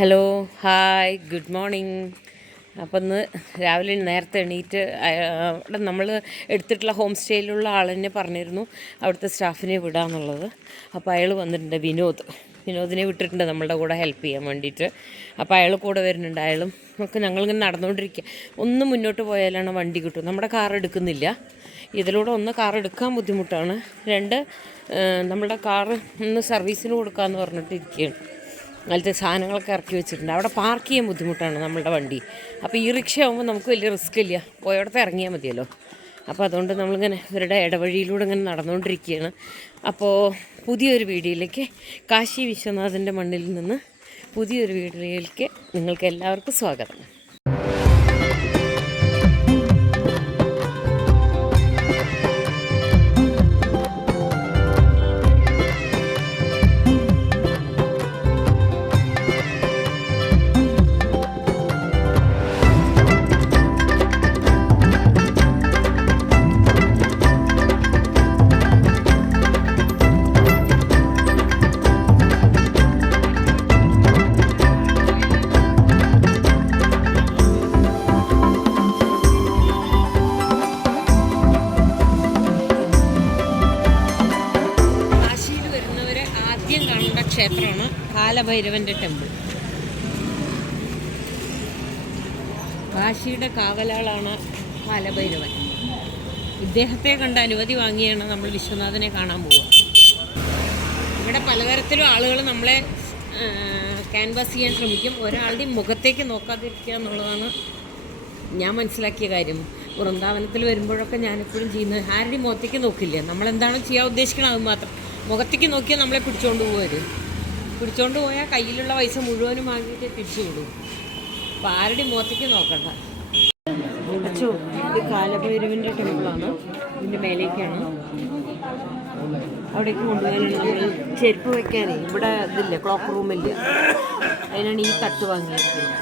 Hello, hi, good morning. അപ്പം ഇന്ന് രാവിലെ നേരത്തെ എണീറ്റ് അവിടെ നമ്മൾ എടുത്തിട്ടുള്ള ഹോം സ്റ്റേയിലുള്ള ആളെന്നെ പറഞ്ഞിരുന്നു അവിടുത്തെ സ്റ്റാഫിനെ വിടാമെന്നുള്ളത്. അപ്പോൾ അയാൾ വന്നിട്ടുണ്ട്, വിനോദിനെ വിട്ടിട്ടുണ്ട് നമ്മളുടെ കൂടെ ഹെൽപ്പ് ചെയ്യാൻ വേണ്ടിയിട്ട്. അപ്പോൾ അയാൾ കൂടെ വരുന്നുണ്ട്. അയാളും ഒക്കെ ഞങ്ങളിങ്ങനെ നടന്നുകൊണ്ടിരിക്കുക. ഒന്ന് മുന്നോട്ട് പോയാലാണ് വണ്ടി കിട്ടും. നമ്മുടെ കാർ എടുക്കുന്നില്ല. ഇതിലൂടെ ഒന്ന് കാർ എടുക്കാൻ ബുദ്ധിമുട്ടാണ്, രണ്ട് നമ്മുടെ കാറ് ഒന്ന് സർവീസിന് കൊടുക്കാമെന്ന് പറഞ്ഞിട്ട് ഇരിക്കുകയാണ്. അതിലത്തെ സാധനങ്ങളൊക്കെ ഇറക്കി വെച്ചിട്ടുണ്ട്. അവിടെ പാർക്ക് ചെയ്യാൻ ബുദ്ധിമുട്ടാണ് നമ്മളുടെ വണ്ടി. അപ്പോൾ ഈ റിക്ഷ ആകുമ്പോൾ നമുക്ക് വലിയ റിസ്ക് ഇല്ല, പോയവിടത്ത് ഇറങ്ങിയാൽ മതിയല്ലോ. അപ്പോൾ അതുകൊണ്ട് നമ്മളിങ്ങനെ ഇവരുടെ ഇടവഴിയിലൂടെ ഇങ്ങനെ നടന്നുകൊണ്ടിരിക്കുകയാണ്. അപ്പോൾ പുതിയൊരു വീഡിയോയിലേക്ക്, കാശി വിശ്വനാഥൻ്റെ മണ്ണിൽ നിന്ന് പുതിയൊരു വീഡിയോയിലേക്ക് നിങ്ങൾക്ക് എല്ലാവർക്കും സ്വാഗതം. ക്ഷേത്രമാണ് കാലഭൈരവൻ്റെ ടെമ്പിൾ. കാശിയുടെ കാവലാളാണ് കാലഭൈരവൻ. ഇദ്ദേഹത്തെ കണ്ട് അനുമതി വാങ്ങിയാണ് നമ്മൾ വിശ്വനാഥനെ കാണാൻ പോവുക. ഇവിടെ പലതരത്തിലും ആളുകൾ നമ്മളെ ക്യാൻവാസ് ചെയ്യാൻ ശ്രമിക്കും. ഒരാളുടെയും മുഖത്തേക്ക് നോക്കാതിരിക്കുക എന്നുള്ളതാണ് ഞാൻ മനസ്സിലാക്കിയ കാര്യം. വൃന്ദാവനത്തിൽ വരുമ്പോഴൊക്കെ ഞാനെപ്പോഴും ചെയ്യുന്നത്, ആരുടെയും മുഖത്തേക്ക് നോക്കില്ല. നമ്മളെന്താണോ ചെയ്യാൻ ഉദ്ദേശിക്കണം അത് മാത്രം. മുഖത്തേക്ക് നോക്കിയാൽ നമ്മളെ പിടിച്ചുകൊണ്ട് പോകുമത്. പിടിച്ചുകൊണ്ട് പോയാൽ കയ്യിലുള്ള പൈസ മുഴുവനും വാങ്ങിയിട്ട് തിരിച്ചു വിടും. അപ്പോൾ ആരുടെയും മുഖത്തേക്ക് നോക്കണ്ട. അച്ചോ, ഇത് കാലഭൈരവൻ്റെ ടെമ്പിളാണ്. ഇതിൻ്റെ മേലേക്കാണ്. അവിടേക്ക് കൊണ്ടുപോകാനാണ് നമ്മൾ ചെരുപ്പ് വയ്ക്കാനേ. ഇവിടെ ഇതില്ല, ക്ലോക്ക് റൂമില്ല. അതിനാണ് ഈ തട്ട് വാങ്ങിയിരിക്കുന്നത്.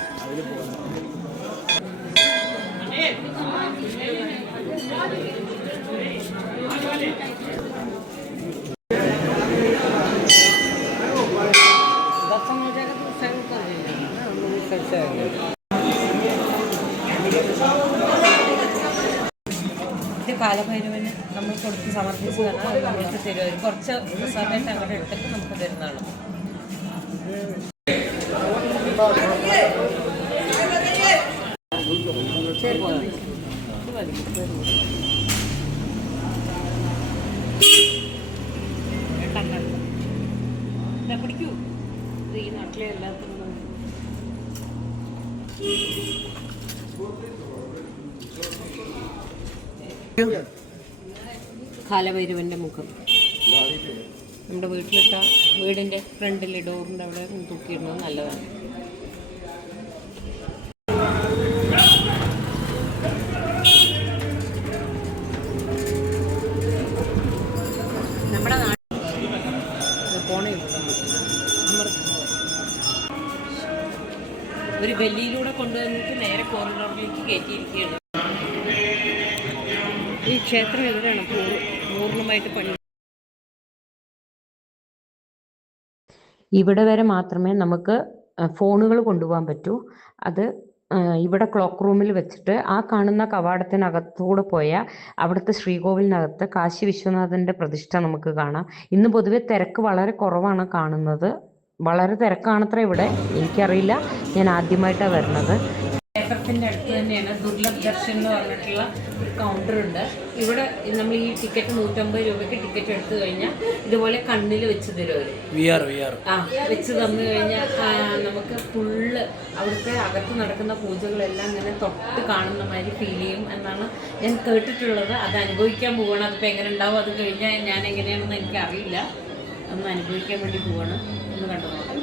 ഇത് കാലഭൈരവന് നമ്മൾ കൊടുത്ത് സമർപ്പിച്ച് തന്നെ നമ്മൾക്ക് തരുമായിരുന്നു. കുറച്ച് സമയത്ത് അങ്ങോട്ട് എടുത്തിട്ട് നമുക്ക് തരുന്നതാണ്. പിടിക്കൂ. ഇത് ഈ നാട്ടിലെ എല്ലാത്തിനും കാലഭൈരവൻ്റെ മുഖം നമ്മുടെ വീട്ടിലിട്ട വീടിൻ്റെ ഫ്രണ്ടിലെ ഡോറിൻ്റെ അവിടെ തൂക്കിയിടുന്നത് നല്ലതാണ്. നമ്മുടെ നാട്ടിൽ പോണേ ഒരു ഗല്ലിയിലൂടെ കൊണ്ടുവന്നിട്ട് നേരെ കോറിഡോറിലേക്ക് കയറ്റിയിരിക്കുകയാണ്. ഈ ക്ഷേത്രം എവിടെയാണ് പൂർണ്ണമായിട്ട് പണി. ഇവിടെ വരെ മാത്രമേ നമുക്ക് ഫോണുകൾ കൊണ്ടുപോകാൻ പറ്റൂ. അത് ഇവിടെ ക്ലോക്ക് റൂമിൽ വെച്ചിട്ട് ആ കാണുന്ന കവാടത്തിനകത്തൂടെ പോയാൽ അവിടുത്തെ ശ്രീകോവിലിനകത്ത് കാശി വിശ്വനാഥൻ്റെ പ്രതിഷ്ഠ നമുക്ക് കാണാം. ഇന്ന് പൊതുവെ തിരക്ക് വളരെ കുറവാണ് കാണുന്നത്. വളരെ തിരക്കാണത്ര ഇവിടെ. എനിക്കറിയില്ല, ഞാൻ ആദ്യമായിട്ടാണ് വരുന്നത്. ക്ഷേത്രത്തിൻ്റെ അടുത്ത് തന്നെയാണ് ദുർലഭ് ദർശൻ എന്ന് പറഞ്ഞിട്ടുള്ള ഒരു കൗണ്ടറുണ്ട്. ഇവിടെ നമ്മൾ ഈ ടിക്കറ്റ് 150 രൂപയ്ക്ക് ടിക്കറ്റ് എടുത്തു കഴിഞ്ഞാൽ ഇതുപോലെ കണ്ണിൽ വെച്ച് തരും അവർ. വെച്ച് തന്നു കഴിഞ്ഞാൽ നമുക്ക് ഫുള്ള് അവിടുത്തെ അകത്ത് നടക്കുന്ന പൂജകളെല്ലാം ഇങ്ങനെ തൊട്ട് കാണുന്ന മാതിരി ഫീൽ ചെയ്യും എന്നാണ് ഞാൻ കേട്ടിട്ടുള്ളത്. അത് അനുഭവിക്കാൻ പോവുകയാണ്. അതിപ്പോൾ എങ്ങനെ ഉണ്ടാവും അത് കഴിഞ്ഞാൽ ഞാൻ എങ്ങനെയാണെന്ന് എനിക്കറിയില്ല. ഒന്ന് അനുഭവിക്കാൻ വേണ്ടി പോവുകയാണ്. ഒന്ന് കണ്ടു നോക്കാം.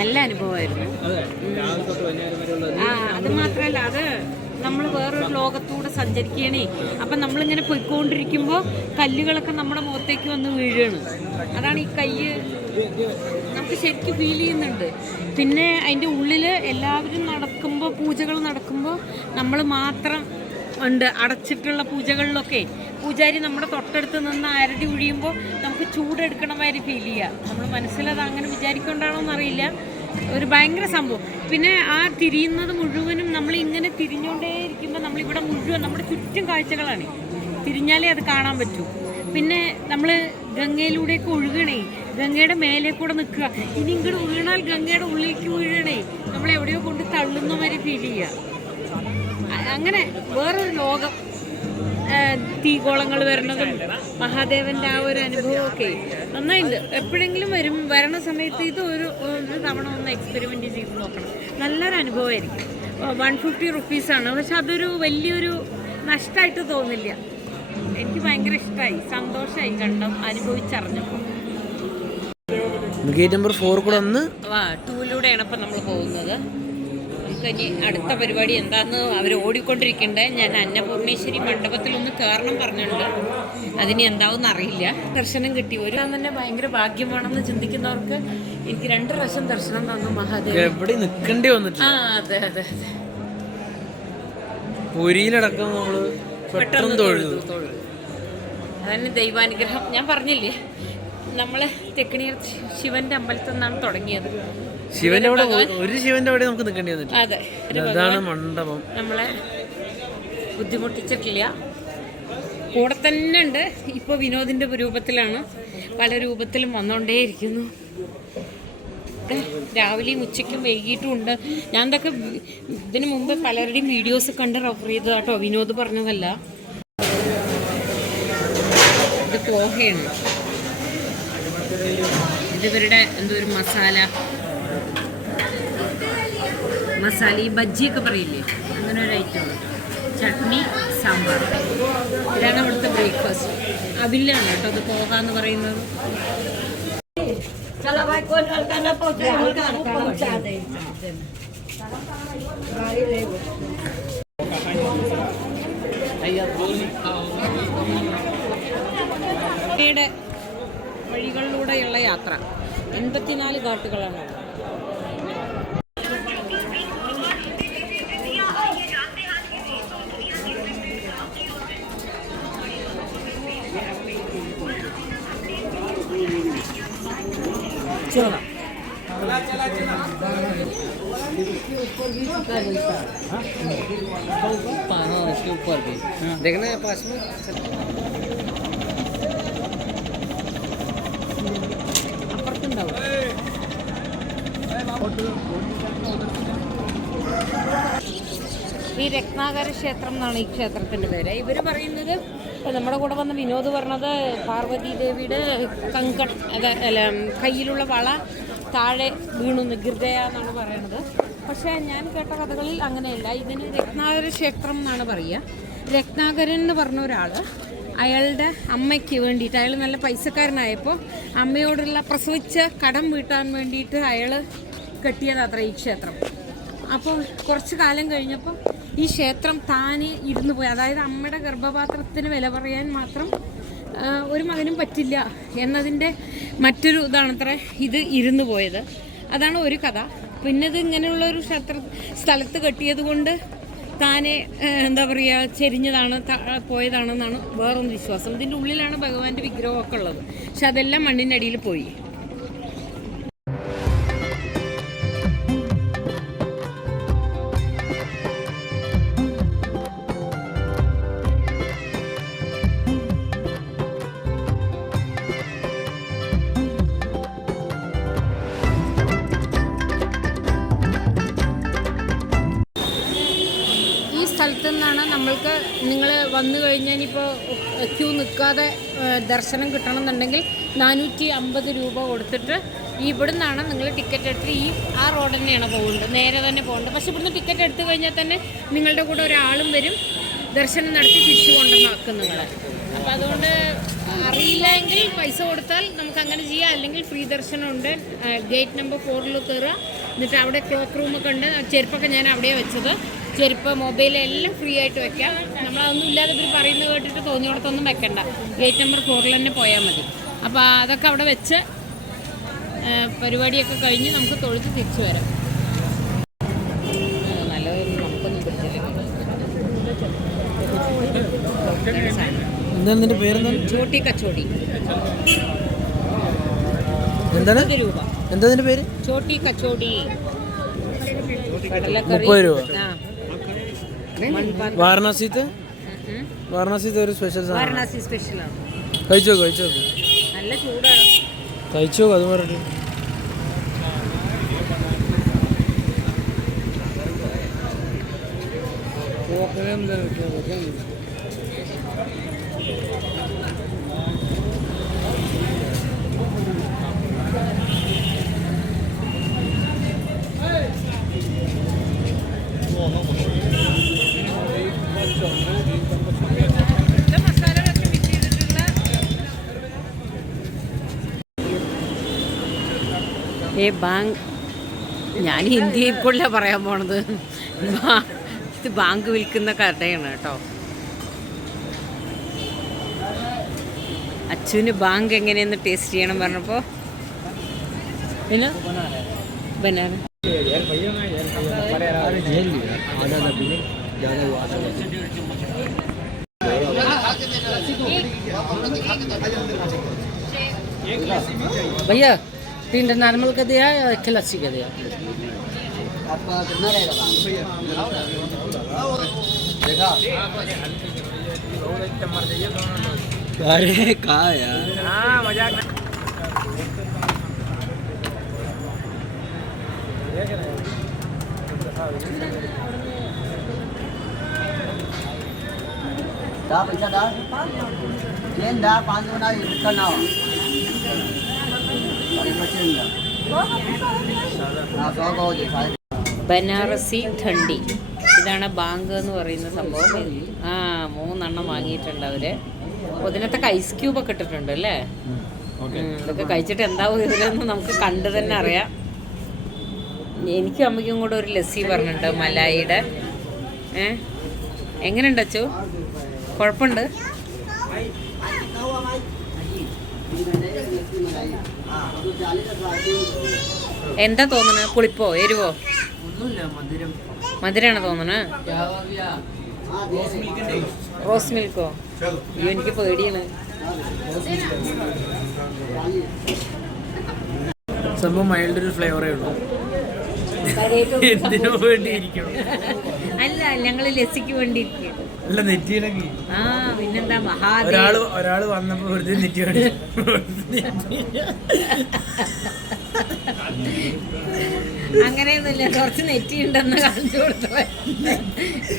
നല്ല അനുഭവമായിരുന്നു. അത് മാത്രമല്ല, അത് നമ്മൾ വേറൊരു ലോകത്തൂടെ സഞ്ചരിക്കണേ. അപ്പം നമ്മളിങ്ങനെ പോയിക്കൊണ്ടിരിക്കുമ്പോൾ കല്ലുകളൊക്കെ നമ്മുടെ മുഖത്തേക്ക് വന്ന് വീഴുകയാണ്. അതാണ് ഈ കൈ നമുക്ക് ശരിക്കും ഫീൽ ചെയ്യുന്നുണ്ട്. പിന്നെ അതിൻ്റെ ഉള്ളിൽ എല്ലാവരും നടക്കുമ്പോൾ, പൂജകൾ നടക്കുമ്പോൾ നമ്മൾ മാത്രം ഉണ്ട്. അടച്ചിട്ടുള്ള പൂജകളിലൊക്കെ പൂജാരി നമ്മുടെ തൊട്ടടുത്ത് നിന്ന് അരടി ഒഴിയുമ്പോൾ നമുക്ക് ചൂടെടുക്കണ മാതിരി ഫീൽ ചെയ്യുക. നമ്മൾ മനസ്സിലത് അങ്ങനെ വിചാരിക്കൊണ്ടാണോ എന്നറിയില്ല. ഒരു ഭയങ്കര സംഭവം. പിന്നെ ആ തിരിയുന്നത് മുഴുവനും നമ്മൾ ഇങ്ങനെ തിരിഞ്ഞുകൊണ്ടേ ഇരിക്കുമ്പോൾ നമ്മളിവിടെ മുഴുവൻ നമ്മുടെ ചുറ്റും കാഴ്ചകളാണ്. തിരിഞ്ഞാലേ അത് കാണാൻ പറ്റൂ. പിന്നെ നമ്മൾ ഗംഗയിലൂടെയൊക്കെ ഒഴുകണേ, ഗംഗയുടെ മേലെ കൂടെ നിൽക്കുക. ഇനി ഇങ്ങോട്ട് വീണാൽ ഗംഗയുടെ ഉള്ളിലേക്ക് വീഴണേ, നമ്മളെവിടെയോ കൊണ്ട് തള്ളുന്ന മാതിരി ഫീൽ ചെയ്യുക. അങ്ങനെ വേറൊരു ലോകം. തീകോളങ്ങൾ വരുന്നതും മഹാദേവൻ്റെ ആ ഒരു അനുഭവമൊക്കെ നന്നായിട്ടുണ്ട്. എപ്പോഴെങ്കിലും വരണ സമയത്ത് ഇത് ഒരു തവണ ഒന്ന് എക്സ്പെരിമെൻ്റ് ചെയ്ത് നോക്കണം. നല്ലൊരു അനുഭവമായിരിക്കും. 150 റുപ്പീസാണ്. പക്ഷെ അതൊരു വലിയൊരു നഷ്ടമായിട്ട് തോന്നില്ല. എനിക്ക് ഭയങ്കര ഇഷ്ടമായി, സന്തോഷമായി കണ്ടും അനുഭവിച്ചറിഞ്ഞപ്പോൾ. ഗേറ്റ് നമ്പർ 4 കൂടെ ഒന്ന് 2-ലൂടെയാണ് ഇപ്പം നമ്മൾ പോകുന്നത്. കഴിഞ്ഞ് അടുത്ത പരിപാടി എന്താണെന്ന് അവർ ഓടിക്കൊണ്ടിരിക്കണ്ടേ. ഞാൻ അന്നപൂർണേശ്വരി മണ്ഡപത്തിലൊന്ന് കയറണം പറഞ്ഞിട്ടുണ്ട്. അതിന് എന്താവും അറിയില്ല. ദർശനം കിട്ടി. ഒരു തന്നെ ഭയങ്കര ഭാഗ്യമാണെന്ന് ചിന്തിക്കുന്നവർക്ക് എനിക്ക് 2 പ്രാവശ്യം ദർശനം തന്നു മഹാദേവൻ. എവിടെ നിൽക്കേണ്ടി വന്നിട്ട്. അതെ അതെ അതെ. പുരിയിലടക്കം നമ്മള് പെട്ടെന്ന് തൊഴുതു. അതന്നെ ദൈവാനുഗ്രഹം. ഞാൻ പറഞ്ഞില്ലേ, നമ്മള് തെക്കണിയർ ശിവന്റെ അമ്പലത്തിൽ നിന്നാണ് തുടങ്ങിയത്. ശിവന്റെ അവിടെ ഒരു ശിവന്റെ അവിടെ നമുക്ക് നിൽക്കേണ്ടി വന്നിട്ട്. അതെ, അതാണ് മണ്ഡപം. നമ്മളെ ബുദ്ധിമുട്ടിച്ചിട്ടില്ല. കൂടെ തന്നെ ഉണ്ട്. ഇപ്പോൾ വിനോദിന്റെ രൂപത്തിലാണ്. പല രൂപത്തിലും വന്നുകൊണ്ടേയിരിക്കുന്നു. രാവിലെയും ഉച്ചയ്ക്കും വൈകിട്ടും ഉണ്ട്. ഞാൻ ഇതൊക്കെ ഇതിനു മുമ്പ് പലരുടെയും വീഡിയോസ് കണ്ട് റെഫർ ചെയ്തത് കേട്ടോ, വിനോദ് പറഞ്ഞതല്ല. ഇത് പോഹയാണ്. ഇതിവരുടെ എന്തോ ഒരു മസാല ഈ ബജ്ജിയൊക്കെ പറയില്ലേ, അങ്ങനെ ഒരു ഐറ്റമാണ്. ചട്നി, സാമ്പാർ, ഇതാണ് ഇവിടുത്തെ ബ്രേക്ക്ഫാസ്റ്റ്. അവിലാണ് കേട്ടോ അത് പോകാന്ന് പറയുന്നത്. വഴികളിലൂടെയുള്ള യാത്ര. 84 ഘാട്ടുകളാണ്. चलो इसके ऊपर भी देखना है पास में. അപ്പുറത്തുണ്ടാവും. ഈ രത്നാകര ക്ഷേത്രം എന്നാണ് ഈ ക്ഷേത്രത്തിൻ്റെ പേര്. ഇവർ പറയുന്നത്, നമ്മുടെ കൂടെ വന്ന വിനോദ് പറഞ്ഞത്, പാർവതി ദേവിയുടെ കയ്യിലുള്ള വള താഴെ വീണു നിഗൃഹയ എന്നാണ് പറയണത്. പക്ഷേ ഞാൻ കേട്ട കഥകളിൽ അങ്ങനെയല്ല. ഇതിന് രത്നാകര ക്ഷേത്രം എന്നാണ് പറയുക. രത്നാകരൻ എന്ന് പറഞ്ഞ ഒരാൾ അയാളുടെ അമ്മയ്ക്ക് വേണ്ടിയിട്ട്, അയാൾ നല്ല പൈസക്കാരനായപ്പോൾ അമ്മയോടുള്ള പ്രസവിച്ച കടം വീട്ടാൻ വേണ്ടിയിട്ട് അയാൾ കെട്ടിയതത്ര ഈ ക്ഷേത്രം. അപ്പോൾ കുറച്ച് കാലം കഴിഞ്ഞപ്പോൾ ഈ ക്ഷേത്രം താനെ ഇരുന്നു പോയി. അതായത് അമ്മയുടെ ഗർഭപാത്രത്തിന് വില പറയാൻ മാത്രം ഒരു മകനും പറ്റില്ല എന്നതിൻ്റെ മറ്റൊരു ഇതാണത്ര ഇത് ഇരുന്നു പോയത്. അതാണ് ഒരു കഥ. പിന്നെ ഇത് ഇങ്ങനെയുള്ള ഒരു സ്ഥലത്ത് കെട്ടിയത് കൊണ്ട് താനെ എന്താ പറയുക ചെരിഞ്ഞതാണ് പോയതാണെന്നാണ് വേറൊന്ന് വിശ്വാസം. ഇതിൻ്റെ ഉള്ളിലാണ് ഭഗവാന്റെ വിഗ്രഹമൊക്കെ ഉള്ളത്. പക്ഷെ അതെല്ലാം മണ്ണിനടിയിൽ പോയി. സ്ഥലത്തു നിന്നാണ് നമ്മൾക്ക്, നിങ്ങൾ വന്നു കഴിഞ്ഞാൽ ഇപ്പോൾ ക്യൂ നിൽക്കാതെ ദർശനം കിട്ടണമെന്നുണ്ടെങ്കിൽ 450 രൂപ കൊടുത്തിട്ട് ഇവിടെ നിന്നാണ് നിങ്ങൾ ടിക്കറ്റ് എടുത്ത് ആ റോഡ് തന്നെയാണ് പോകുന്നത്. നേരെ തന്നെ പോകേണ്ടത്. പക്ഷെ ഇവിടുന്ന് ടിക്കറ്റ് എടുത്തു കഴിഞ്ഞാൽ തന്നെ നിങ്ങളുടെ കൂടെ ഒരാളും വരും, ദർശനം നടത്തി തിരിച്ചു കൊണ്ടുവന്നാക്കും നിങ്ങളെ. അപ്പോൾ അതുകൊണ്ട് അറിയില്ലെങ്കിൽ പൈസ കൊടുത്താൽ നമുക്ക് അങ്ങനെ ചെയ്യാം. അല്ലെങ്കിൽ ഫ്രീ ദർശനമുണ്ട്. ഗേറ്റ് നമ്പർ 4 കയറുക. എന്നിട്ട് അവിടെ ക്ലോക്ക് റൂമൊക്കെ ഉണ്ട്. ചെരുപ്പൊക്കെ ഞാൻ അവിടെയാണ് വെച്ചത്. ചെരുപ്പ്, മൊബൈൽ എല്ലാം ഫ്രീ ആയിട്ട് വെക്കാം. നമ്മളതൊന്നും ഇല്ലാതെ ഇവർ പറയുന്നത് കേട്ടിട്ട് തോന്നിയോടത്തൊന്നും വെക്കണ്ട. ഗേറ്റ് നമ്പർ 4 തന്നെ പോയാൽ മതി. അപ്പോൾ അതൊക്കെ അവിടെ വെച്ച് പരിപാടിയൊക്കെ കഴിഞ്ഞ് നമുക്ക് തൊഴുത്ത് തിരിച്ചു വരാം. നല്ലതൊന്നും നമുക്കൊന്നും പിടിച്ചില്ല. എന്താണ് നിന്റെ പേരെന്താണ്? ചോട്ടി കച്ചോടി. എന്താണ് 30 രൂപ. എന്താ നിന്റെ പേര്? ചോട്ടി കച്ചോടി. 30 രൂപ. വാരണാസിത്തെ ഒരു സ്പെഷ്യൽ സാധനം. വാരണാസി സ്പെഷ്യലാണ്. കഴിച്ചോ നല്ല ചൂടാണ്. കഴിച്ചോ അത് പറഞ്ഞു. ബാങ്ക്, ഞാൻ ഹിന്ദിയിൽ കൂടെ പറയാൻ പോണത്. ഇത് ബാങ്ക് വിൽക്കുന്ന കടയാണ് കേട്ടോ. അച്ഛന് ബാങ്ക് എങ്ങനെയെന്ന് ടേസ്റ്റ് ചെയ്യണം പറഞ്ഞപ്പോൾ പിന്നെ ബനാന. भैया 3 नॉर्मल का दिया या 1 लस्सी का दिया? आपका कितना रहेगा? अरे कहा यार, हाँ मजाक ना। पैसा दा चेन दा 5 बना करना हो ബനാറസി ഠണ്ഡി. ഇതാണ് ബാങ്ക് എന്ന് പറയുന്ന സംഭവം. 3 എണ്ണം വാങ്ങിയിട്ടുണ്ട് അവർ. അതിനകത്തൊക്കെ ഐസ് ക്യൂബൊക്കെ ഇട്ടിട്ടുണ്ട് അല്ലേ? ഇതൊക്കെ കഴിച്ചിട്ട് എന്താവും ഇതിലെന്ന് നമുക്ക് കണ്ടു തന്നെ അറിയാം. എനിക്കും അമ്മയ്ക്കും കൂടെ ഒരു ലസ്സി പറഞ്ഞിട്ടുണ്ട് മലായിയുടെ. എങ്ങനെയുണ്ട് അച്ചു? കുഴപ്പമുണ്ട്. എന്താ തോന്നണ? പുളിപ്പോ എരിവോ? മധുരമാണ് തോന്നണ. റോസ് മിൽക്കോ? അയ്യോ എനിക്ക് പേടിയാണ്. സംഭവം മൈൽഡ് ഒരു ഫ്ലേവറേ ഉള്ളൂ. എന്തിനു വേണ്ടിയിരിക്കണം? അല്ല, ഞങ്ങൾ ലസ്സിക്ക് വേണ്ടിയിരിക്കും. അല്ല, നെറ്റിയിലൊക്കെ പിന്നെന്താ മഹാദേവ്. ഒരാള് വന്നപ്പോ വെറുതെ നെറ്റി അങ്ങനെയൊന്നുമില്ല. കുറച്ച് നെറ്റി ഉണ്ടെന്ന് കാണിച്ചു കൊടുത്തോ.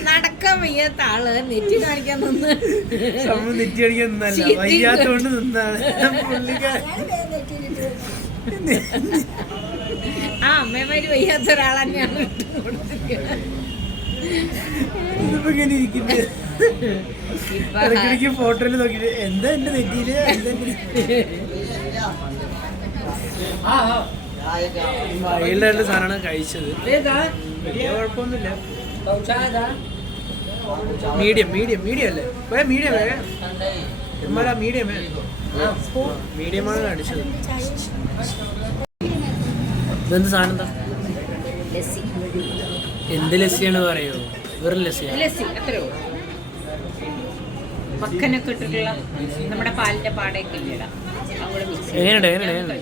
നടക്കാൻ വയ്യാത്ത ആള് നെറ്റി കാണിക്കാൻ നിന്ന്. നെറ്റി കാണിക്കാൻ നിന്നല്ല, വയ്യാത്തോണ്ട് നിന്നാണ്. അമ്മമാര് വയ്യാത്ത ഒരാളാണ് ഞാൻ ഇടയ്ക്കിടയ്ക്ക് ഫോട്ടോയിൽ നോക്കിട്ട് എന്താ എന്റെ നെറ്റിയില് മൈൽഡായിട്ടുള്ള സാധനമാണ് കഴിച്ചത്. വലിയ കുഴപ്പമൊന്നുമില്ല. മീഡിയം അല്ലേ? മീഡിയം മീഡിയമാണ് കാണിച്ചത്. ഇതെന്ത് സാധനം? എന്താ എന്ത് ലസ്സിയാണ് പറയോ? വെറും ലസ്സിയാണ്. ലസ്സി അത്രയോ? മക്കനൊക്കെ ഇട്ടിട്ടുള്ള നമ്മുടെ പാലിന്റെ പാടയൊക്കെ ഇല്ലടാ. എങ്ങനെയുണ്ട്?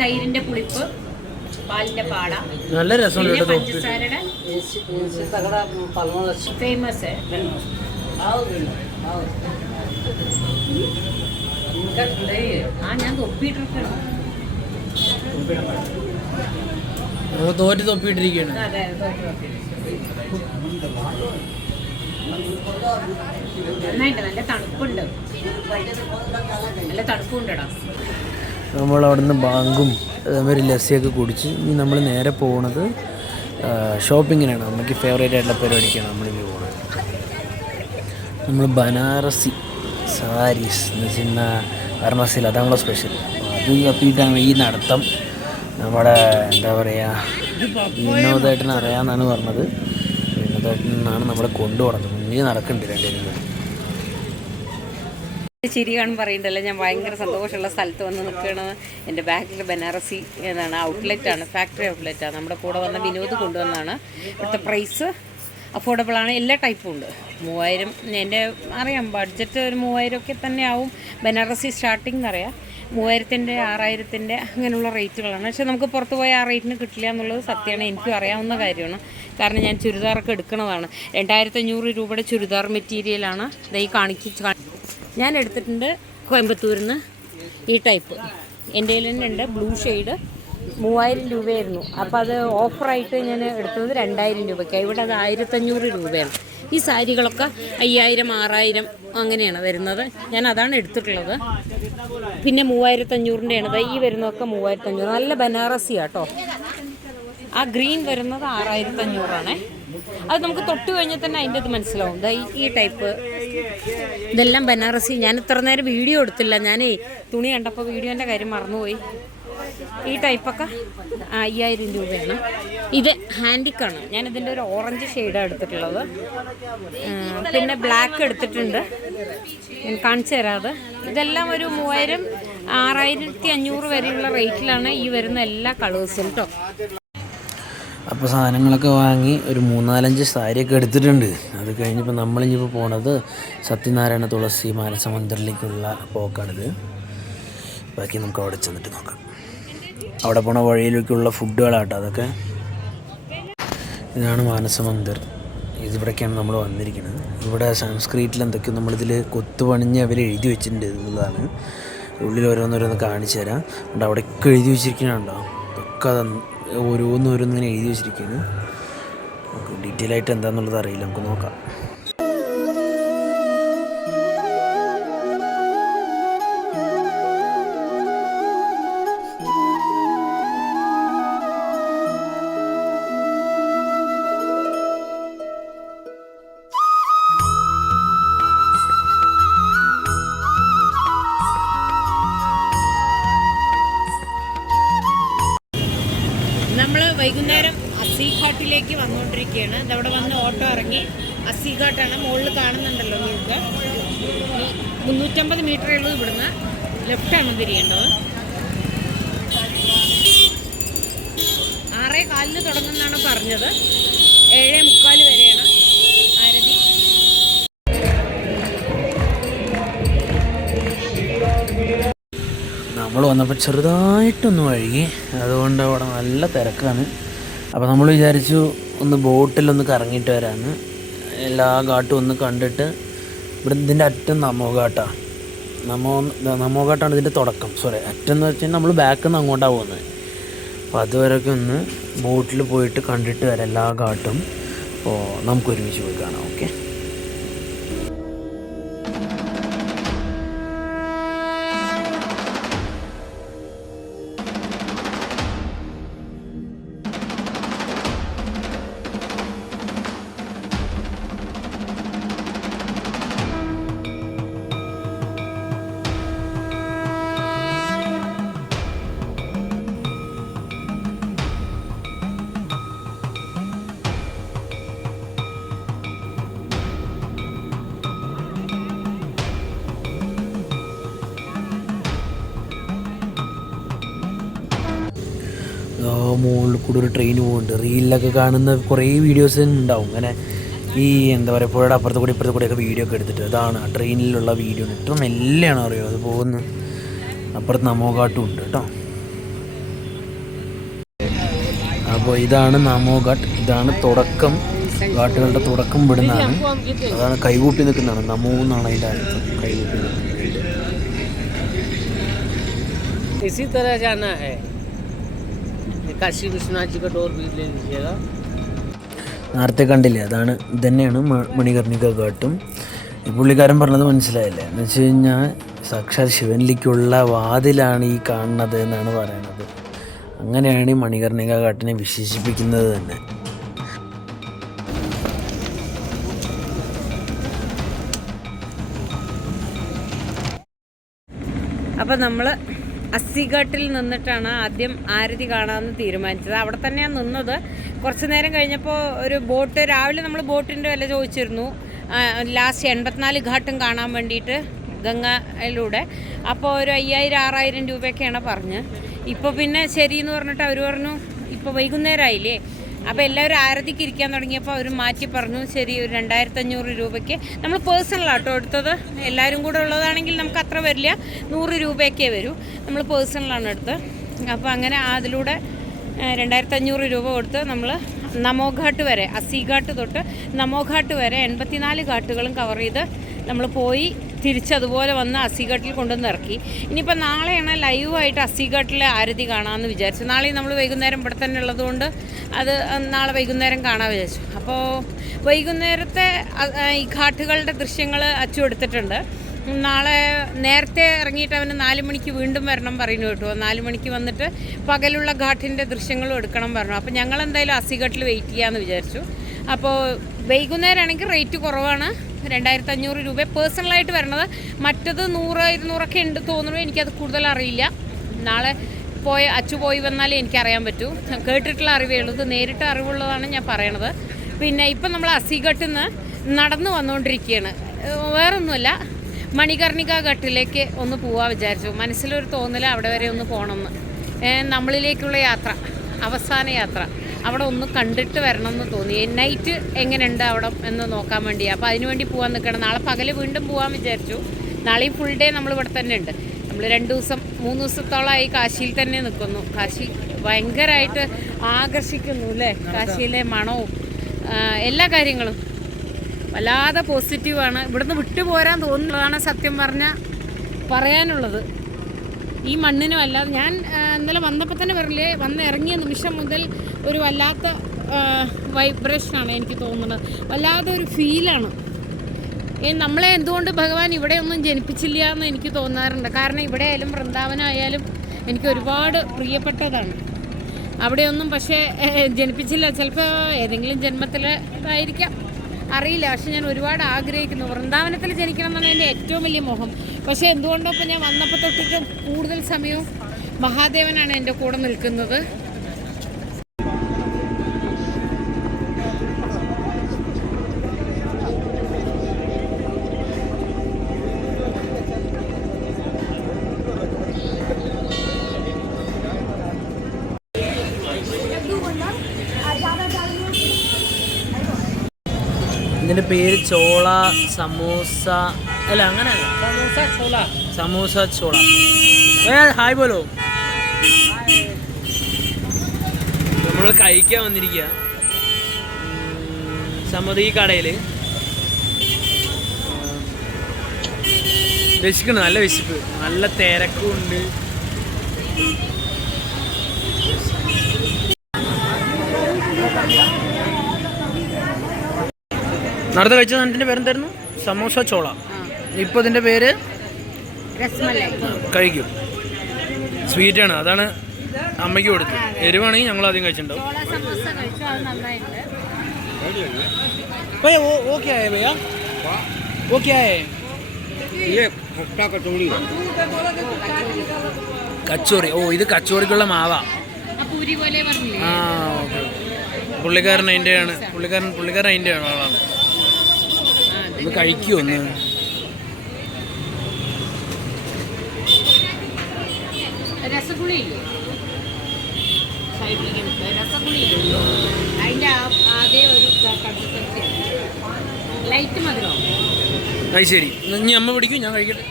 തൈരിന്റെ പുളിപ്പ്, പാലിന്റെ പാട, നല്ല രസമുണ്ട്. പഞ്ചസാരയുടെ ഫേമസ്. ഞാൻ തൊപ്പിയിട്ടിരിക്കണം. തോറ്റ് തൊപ്പിയിട്ടിരിക്കുകയാണ്. നന്നായിട്ട് നല്ല തണുപ്പുണ്ട്. നല്ല തണുപ്പുണ്ടടാ. നമ്മൾ അവിടുന്ന് ബാങ്കും ഒരു ലസ്സിയൊക്കെ കുടിച്ച് ഇനി നമ്മൾ നേരെ പോകുന്നത് ഷോപ്പിങ്ങിനാണ്. നമുക്ക് ഫേവറേറ്റ് ആയിട്ടുള്ള പരിപാടിക്കാണ് നമ്മളിനി പോകുന്നത്. നമ്മൾ ബനാറസി സാരീസ് എന്ന് വെച്ച് കഴിഞ്ഞാൽ വാരണാസിയിൽ അതാണല്ലോ സ്പെഷ്യൽ. അത് തപ്പിയിട്ടാണ് ഈ നടത്തം. നമ്മുടെ എന്താ പറയുക, വിനോദേട്ടന് അറിയാമെന്നാണ് പറഞ്ഞത്. വിനോദേട്ടനാണ് നമ്മളെ കൊണ്ടുപോകുന്നത്. മുന്നിൽ നടക്കുന്നുണ്ട് രണ്ടുപേരും കൂടി. ചിരി കാണും പറയുന്നുണ്ടല്ലോ, ഞാൻ ഭയങ്കര സന്തോഷമുള്ള സ്ഥലത്ത് വന്ന് നിൽക്കുകയാണ്. എൻ്റെ ബാക്കിൽ ബനാറസി എന്നാണ് ഔട്ട്ലെറ്റാണ്, ഫാക്ടറി ഔട്ട്ലെറ്റാണ്. നമ്മുടെ കൂടെ വന്ന വിനോദ് കൊണ്ടുവന്നതാണ്. ഇവിടുത്തെ പ്രൈസ് അഫോർഡബിളാണ്, എല്ലാ ടൈപ്പും ഉണ്ട്. 3000 എൻ്റെ അറിയാം, ബഡ്ജറ്റ് ഒരു 3000 ഒക്കെ തന്നെ ആവും. ബനാറസി സ്റ്റാർട്ടിംഗ് എന്നറിയാം 3000-ൻ്റെ 6000-ൻ്റെ അങ്ങനെയുള്ള റേറ്റുകളാണ്. പക്ഷേ നമുക്ക് പുറത്ത് പോയി ആ റേറ്റിന് കിട്ടില്ല എന്നുള്ളത് സത്യമാണ്, എനിക്കും അറിയാവുന്ന കാര്യമാണ്. കാരണം ഞാൻ ചുരിദാറൊക്കെ എടുക്കണതാണ്. 2500 രൂപയുടെ ചുരിദാർ മെറ്റീരിയലാണ് ഞാൻ എടുത്തിട്ടുണ്ട് കോയമ്പത്തൂരിൽ നിന്ന്. ഈ ടൈപ്പ് എൻ്റെ കയ്യിൽ തന്നെ ഉണ്ട്, ബ്ലൂ ഷെയ്ഡ്. 3000 രൂപയായിരുന്നു. അപ്പോൾ അത് ഓഫറായിട്ട് ഞാൻ എടുത്തത് 2000 രൂപയ്ക്കാണ്. ഇവിടെ അത് 1500 രൂപയാണ്. ഈ സാരികളൊക്കെ 5000, 6000 അങ്ങനെയാണ് വരുന്നത്. ഞാൻ അതാണ് എടുത്തിട്ടുള്ളത്. പിന്നെ 3500-ൻ്റെയാണ് ഈ വരുന്നതൊക്കെ 3500. നല്ല ബനാറസിയാണ് കേട്ടോ. ആ ഗ്രീൻ വരുന്നത് 6500-ആണ്. അത് നമുക്ക് തൊട്ട് കഴിഞ്ഞാൽ തന്നെ അതിൻ്റെ ഇത് മനസ്സിലാവും. ഈ ടൈപ്പ് ഇതെല്ലാം ബനാറസി. ഞാൻ ഇത്ര നേരം വീഡിയോ എടുത്തില്ല, ഞാനേ തുണി കണ്ടപ്പോൾ വീഡിയോൻ്റെ കാര്യം മറന്നുപോയി. ഈ ടൈപ്പൊക്കെ 5000 രൂപയാണ്. ഇത് ഹാൻഡിക്കാണ്. ഞാനിതിൻ്റെ ഒരു ഓറഞ്ച് ഷെയ്ഡാണ് എടുത്തിട്ടുള്ളത്. പിന്നെ ബ്ലാക്ക് എടുത്തിട്ടുണ്ട്, ഞാൻ കാണിച്ചു തരാതെ. ഇതെല്ലാം ഒരു 3000, 6500 വരെയുള്ള റേറ്റിലാണ് ഈ വരുന്ന എല്ലാ കളേഴ്സും കേട്ടോ. അപ്പോൾ സാധനങ്ങളൊക്കെ വാങ്ങി ഒരു 3-4 സാരിയൊക്കെ എടുത്തിട്ടുണ്ട്. അത് കഴിഞ്ഞപ്പോൾ നമ്മളിപ്പോൾ പോണത് സത്യനാരായണ തുളസി മാനസമന്ദിറിലേക്കുള്ള പോക്കാണിത്. ബാക്കി നമുക്ക് അവിടെ ചെന്നിട്ട് നോക്കാം. അവിടെ പോണ വഴിയിലേക്കുള്ള ഫുഡുകളാട്ടോ അതൊക്കെ. ഇതാണ് മാനസമന്ദിർ. ഇതിവിടേക്കാണ് നമ്മൾ വന്നിരിക്കുന്നത്. ഇവിടെ സംസ്കൃതിയിൽ എന്തൊക്കെയോ നമ്മളിതിൽ കൊത്തുപണിഞ്ഞ് അവർ എഴുതി വെച്ചിട്ടുണ്ട് എന്നുള്ളതാണ്. ഉള്ളിൽ ഓരോന്നോരോന്ന് കാണിച്ചു തരാം. അതുകൊണ്ട് അവിടെയൊക്കെ എഴുതി വെച്ചിരിക്കണുണ്ടോ, അതൊക്കെ ഓരോന്നിങ്ങനെ എഴുതി വെച്ചിരിക്കുകയാണ്. നമുക്ക് ഡീറ്റെയിൽ ആയിട്ട് എന്താണെന്നുള്ളത് അറിയില്ല, നമുക്ക് നോക്കാം. നമ്മൾ വൈകുന്നേരം അസ്സിഘാട്ടിലേക്ക് വന്നുകൊണ്ടിരിക്കുകയാണ്. ഇതവിടെ വന്ന് ഓട്ടോ ഇറങ്ങി അസ്സിഘാട്ടാണ്. മുകളിൽ കാണുന്നുണ്ടല്ലോ നിങ്ങൾക്ക്. 350 മീറ്ററേ ഉള്ളൂ. ഇവിടുന്ന് ലെഫ്റ്റാണ് തിരിയേണ്ടത്. 6:15 തുടങ്ങുമെന്നാണ് പറഞ്ഞത്. 7:45 വരെയാണ് ആരതി. നമ്മൾ വന്നപ്പോൾ ചെറുതായിട്ടൊന്ന് വഴുകി, അതുകൊണ്ട് അവിടെ നല്ല തിരക്കാണ്. അപ്പോൾ നമ്മൾ വിചാരിച്ചു ഒന്ന് ബോട്ടിലൊന്ന് കറങ്ങിയിട്ട് വരാമെന്ന്. എല്ലാ ഘാട്ടും ഒന്ന് കണ്ടിട്ട്. ഇവിടെ ഇതിൻ്റെ അറ്റം നമോഘാട്ടാണ്. നമോഘാട്ടാണ് ഇതിൻ്റെ തുടക്കം. അറ്റം എന്ന് വെച്ച് കഴിഞ്ഞാൽ നമ്മൾ ബാക്കിൽ നിന്ന് അങ്ങോട്ടാണ് പോകുന്നത്. അപ്പോൾ അതുവരെയൊക്കെ ഒന്ന് ബോട്ടിൽ പോയിട്ട് കണ്ടിട്ട് വരാം എല്ലാ ഘാട്ടും. അപ്പോൾ നമുക്ക് ഒരുമിച്ച് പോയി കാണാം. ഓക്കെ. മുകളിൽ കൂടെ ഒരു ട്രെയിൻ പോകുന്നുണ്ട്. റീലിലൊക്കെ കാണുന്ന കുറേ വീഡിയോസ് ഉണ്ടാവും ഇങ്ങനെ. ഈ എന്താ പറയുക, പുഴയുടെ അപ്പുറത്ത് കൂടി ഇപ്പുറത്ത് കൂടെയൊക്കെ വീഡിയോ ഒക്കെ എടുത്തിട്ട്. അതാണ് ആ ട്രെയിനിലുള്ള വീഡിയോ. ഇത്ര മെല്ലെയാണ് അറിയോ അത് പോകുന്നത്. അപ്പുറത്ത് നമോഘാട്ടും ഉണ്ട് കേട്ടോ. അപ്പോൾ ഇതാണ് നമോഘാട്ട്. ഇതാണ് തുടക്കം, ഘാട്ടുകളുടെ തുടക്കം ഇവിടുന്നാണ്. അതാണ് കൈകൂപ്പി നിൽക്കുന്നതാണ്. നമോ എന്നാണ് അതിൻ്റെ അർത്ഥം, കൈകൂപ്പി നിൽക്കുന്നത്. इसी तरह जाना है. काशी विश्वनाथ जी का डोर भी ले लीजिएगा. നേരത്തെ കണ്ടില്ലേ, അതാണ് ഇതന്നെയാണ് മണികർണിക ഘാട്ടും. ഈ പുള്ളിക്കാരൻ പറഞ്ഞത് മനസ്സിലായില്ലേ എന്ന് വെച്ച് കഴിഞ്ഞാൽ സാക്ഷാൽ ശിവനിലേക്കുള്ള വാതിലാണ് ഈ കാണുന്നത് എന്നാണ് പറയണത്. അങ്ങനെയാണ് ഈ മണികർണിക ഘാട്ടിനെ വിശേഷിപ്പിക്കുന്നത് തന്നെ. അപ്പോൾ നമ്മൾ അസ്സിഘാട്ടിൽ നിന്നിട്ടാണ് ആദ്യം ആരതി കാണാമെന്ന് തീരുമാനിച്ചത്. അവിടെ തന്നെയാണ് നിന്നത്. കുറച്ച് നേരം കഴിഞ്ഞപ്പോൾ ഒരു ബോട്ട്, രാവിലെ നമ്മൾ ബോട്ടിൻ്റെ വില ചോദിച്ചിരുന്നു, ലാസ്റ്റ് 84 ഘാട്ടും കാണാൻ വേണ്ടിയിട്ട് ഗംഗയിലൂടെ. അപ്പോൾ ഒരു 5000-6000 രൂപയൊക്കെയാണ് പറഞ്ഞ്. ഇപ്പോൾ പിന്നെ ശരിയെന്ന് പറഞ്ഞിട്ട് അവർ പറഞ്ഞു ഇപ്പോൾ വൈകുന്നേരമായില്ലേ, അപ്പോൾ എല്ലാവരും ആരതിക്ക് ഇരിക്കാൻ തുടങ്ങിയപ്പോൾ അവർ മാറ്റി പറഞ്ഞു ശരി ഒരു 2500 രൂപയ്ക്ക്. നമ്മൾ പേഴ്സണലാട്ടോ എടുത്തത്. എല്ലാവരും കൂടെ ഉള്ളതാണെങ്കിൽ നമുക്ക് അത്ര വരില്ല, 100 രൂപയൊക്കെ വരൂ. നമ്മൾ പേഴ്സണലാണ് എടുത്തത്. അപ്പോൾ അങ്ങനെ അതിലൂടെ 2500 രൂപ കൊടുത്ത് നമ്മൾ നമോഘാട്ട് വരെ, അസ്സിഘാട്ട് തൊട്ട് നമോഘാട്ട് വരെ 84 ഘാട്ടുകളും കവർ ചെയ്ത് നമ്മൾ പോയി തിരിച്ചതുപോലെ വന്ന് അസ്സിഘാട്ടിൽ കൊണ്ടുവന്ന് ഇറക്കി. ഇനിയിപ്പോൾ നാളെയാണ് ലൈവായിട്ട് അസ്സിഘാട്ടിലെ ആരതി കാണാമെന്ന് വിചാരിച്ചു. നാളെ നമ്മൾ വൈകുന്നേരം ഇവിടെ തന്നെ ഉള്ളതുകൊണ്ട് അത് നാളെ വൈകുന്നേരം കാണാൻ വിചാരിച്ചു. അപ്പോൾ വൈകുന്നേരത്തെ ഈ ഘാട്ടുകളുടെ ദൃശ്യങ്ങൾ അച്ചു എടുത്തിട്ടുണ്ട്. നാളെ നേരത്തെ ഇറങ്ങിയിട്ട് അവന് 4 മണിക്ക് വീണ്ടും വരണം പറയുന്നു കേട്ടോ. 4 മണിക്ക് വന്നിട്ട് പകലുള്ള ഘാട്ടിൻ്റെ ദൃശ്യങ്ങളും എടുക്കണം പറഞ്ഞു. അപ്പോൾ ഞങ്ങൾ എന്തായാലും അസ്സിഘാട്ടിൽ വെയിറ്റ് ചെയ്യാമെന്ന് വിചാരിച്ചു. അപ്പോൾ വൈകുന്നേരം ആണെങ്കിൽ റേറ്റ് കുറവാണ്, 2500 രൂപ പേഴ്സണലായിട്ട് വരണത്. മറ്റത് 100-200 ഉണ്ട് തോന്നുന്നു, എനിക്കത് കൂടുതൽ അറിയില്ല. നാളെ അച്ചു പോയി വന്നാലേ എനിക്കറിയാൻ പറ്റൂ. കേട്ടിട്ടുള്ള അറിവേ ഉള്ളൂ, ഇത് നേരിട്ട് അറിവുള്ളതാണ് ഞാൻ പറയണത്. പിന്നെ ഇപ്പം നമ്മൾ അസ്സിഘാട്ടിൽ നിന്ന് നടന്നു വന്നുകൊണ്ടിരിക്കുകയാണ്. വേറൊന്നുമല്ല, മണികർണിക ഘട്ടിലേക്ക് ഒന്ന് പോവാൻ വിചാരിച്ചു. മനസ്സിലൊരു തോന്നൽ അവിടെ വരെ ഒന്ന് പോകണമെന്ന്, നമ്മളിലേക്കുള്ള യാത്ര, അവസാന യാത്ര അവിടെ ഒന്ന് കണ്ടിട്ട് വരണമെന്ന് തോന്നി. നൈറ്റ് എങ്ങനെയുണ്ട് അവിടെ എന്ന് നോക്കാൻ വേണ്ടിയാണ്. അപ്പോൾ അതിനുവേണ്ടി പോകാൻ നിൽക്കണം. നാളെ പകൽ വീണ്ടും പോകാൻ വിചാരിച്ചു. നാളെയും ഫുൾ ഡേ നമ്മൾ ഇവിടെ തന്നെ ഉണ്ട്. നമ്മൾ 2-3 ദിവസത്തോളമായി കാശിയിൽ തന്നെ നിൽക്കുന്നു. കാശി ഭയങ്കരമായിട്ട് ആകർഷിക്കുന്നു അല്ലേ, കാശിയിലെ മണവും എല്ലാ കാര്യങ്ങളും വല്ലാതെ പോസിറ്റീവാണ്. ഇവിടുന്ന് വിട്ടുപോരാൻ തോന്നുന്നതാണ് സത്യം പറഞ്ഞാൽ പറയാനുള്ളത്. ഈ മണ്ണിനും അല്ലാതെ ഞാൻ ഇന്നലെ വന്നപ്പോൾ തന്നെ വരില്ലേ, വന്ന് ഇറങ്ങിയ നിമിഷം മുതൽ ഒരു വല്ലാത്ത വൈബ്രേഷനാണ് എനിക്ക് തോന്നുന്നത്. വല്ലാതെ ഒരു ഫീലാണ്. നമ്മളെ എന്തുകൊണ്ട് ഭഗവാൻ ഇവിടെ ഒന്നും ജനിപ്പിച്ചില്ല എന്ന് എനിക്ക് തോന്നാറുണ്ട്. കാരണം ഇവിടെ ആയാലും വൃന്ദാവനായാലും എനിക്ക് ഒരുപാട് പ്രിയപ്പെട്ടതാണ്. അവിടെയൊന്നും പക്ഷേ ജനിപ്പിച്ചില്ല. ചിലപ്പോൾ ഏതെങ്കിലും ജന്മത്തിൽ ഇതായിരിക്കാം, അറിയില്ല. പക്ഷെ ഞാൻ ഒരുപാട് ആഗ്രഹിക്കുന്നു വൃന്ദാവനത്തിൽ ജനിക്കണം എന്നാണ് എൻ്റെ ഏറ്റവും വലിയ മോഹം. പക്ഷേ എന്തുകൊണ്ടോ ഇപ്പോൾ ഞാൻ വന്നപ്പോൾ തൊട്ടിട്ട് കൂടുതൽ സമയവും മഹാദേവനാണ് എൻ്റെ കൂടെ നിൽക്കുന്നത്. ഇതിൻ്റെ പേര് ചോള സമൂസ അല്ല, അങ്ങനെയല്ല, സമൂസ ചോള. ഹായ് പോലോ, നമ്മൾ കഴിക്കാൻ വന്നിരിക്കുക സമ്മതി ഈ കടയിൽ. വിശക്കണം, നല്ല വിശപ്പ്, നല്ല തിരക്കും ഉണ്ട്. നേരത്തെ കഴിച്ച സാധനത്തിൻ്റെ പേരെന്തായിരുന്നു? സമോസ ചോള. ഇപ്പോൾ ഇതിൻ്റെ പേര് കഴിക്കും. സ്വീറ്റാണ്, അതാണ് അമ്മയ്ക്ക് കൊടുത്തത്. എരിവാണെങ്കിൽ ഞങ്ങൾ ആദ്യം കഴിച്ചിട്ടുണ്ടാവും. ഓക്കെ ആയേ ഭയ്യ, ഓക്കെ ആയേ. കച്ചോറി, ഓ ഇത് കച്ചോറിക്കുള്ള മാവാ. ആ ഓക്കെ, പുള്ളിക്കാരൻ അതിൻ്റെയാണ്, പുള്ളിക്കാരൻ അതിൻ്റെയാണ് ആളാണ്. ഒന്ന് കഴിക്കുമോ ഒന്ന്? അത് ശരി, ഇനി അമ്മ പിടിക്കും, ഞാൻ കഴിക്കട്ടെ.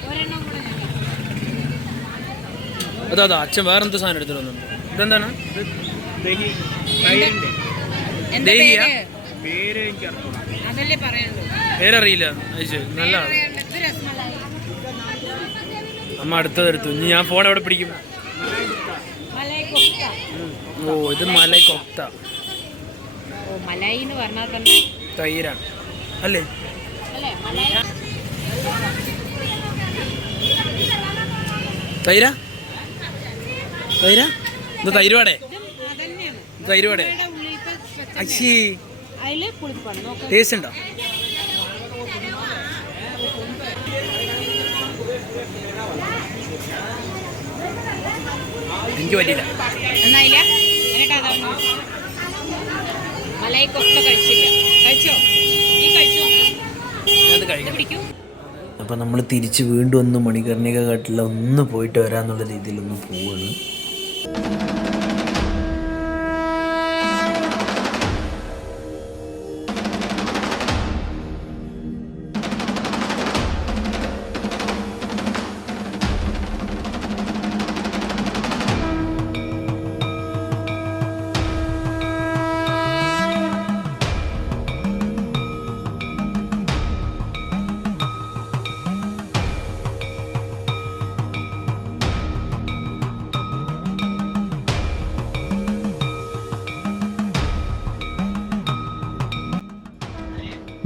അതാ അച്ഛൻ വേറെന്ത് സാധനം എടുത്തിട്ട് വന്നു. ഇതെന്താണ്? പേരറിയില്ല. അത് ശരി, നല്ല അമ്മ അടുത്തതെടുത്തു. ഇനി ഞാൻ ഫോൺ എവിടെ പിടിക്കും? ഓ ഇത് മലൈ കൊക്ത. തൈരാണ് അല്ലേ? തൈര തൈര ഇത് തൈരുവാടേ, തൈരുവാടേ. അച്ഛി ടേസ്റ്റ് ഉണ്ടോ? എനിക്ക് പറ്റിയില്ല. നന്നായില്ല. മലൈ കൊട്ട കഴിച്ചില്ല. കഴിച്ചോ? നീ കഴിച്ചോ? പിടിക്കൂ. അപ്പോൾ നമ്മൾ തിരിച്ച് വീണ്ടും ഒന്ന് മണികർണിക ഘാട്ടിൽ ഒന്ന് പോയിട്ട് വരാമെന്നുള്ള രീതിയിലൊന്ന് പോവാണ്.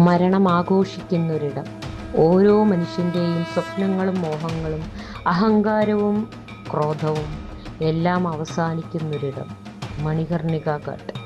മരണം ആഘോഷിക്കുന്നൊരിടം. ഓരോ മനുഷ്യൻ്റെയും സ്വപ്നങ്ങളും മോഹങ്ങളും അഹങ്കാരവും ക്രോധവും എല്ലാം അവസാനിക്കുന്നൊരിടം. മണികർണിക ഘാട്ട്.